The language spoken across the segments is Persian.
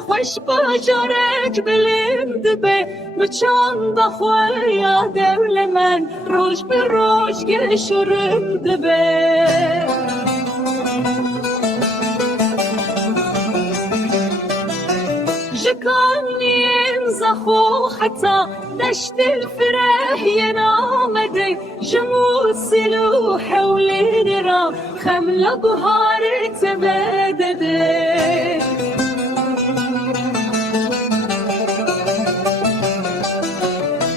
خوش باجارک بلند به چند خویا دول من روش به روش گشرد به جکانیم زخو حتی دشت الفرح ينامدي جمود سلو حولي را خمل بهار تباددي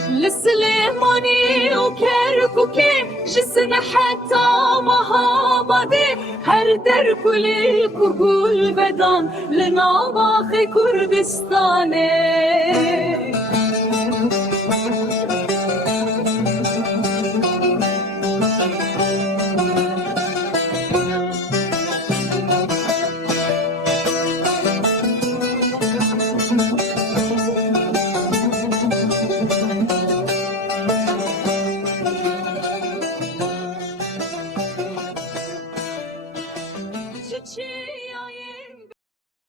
لسليماني وكركوكي جسنا حتى مهابدي هر در كل كل بدن لناباخ كردستاني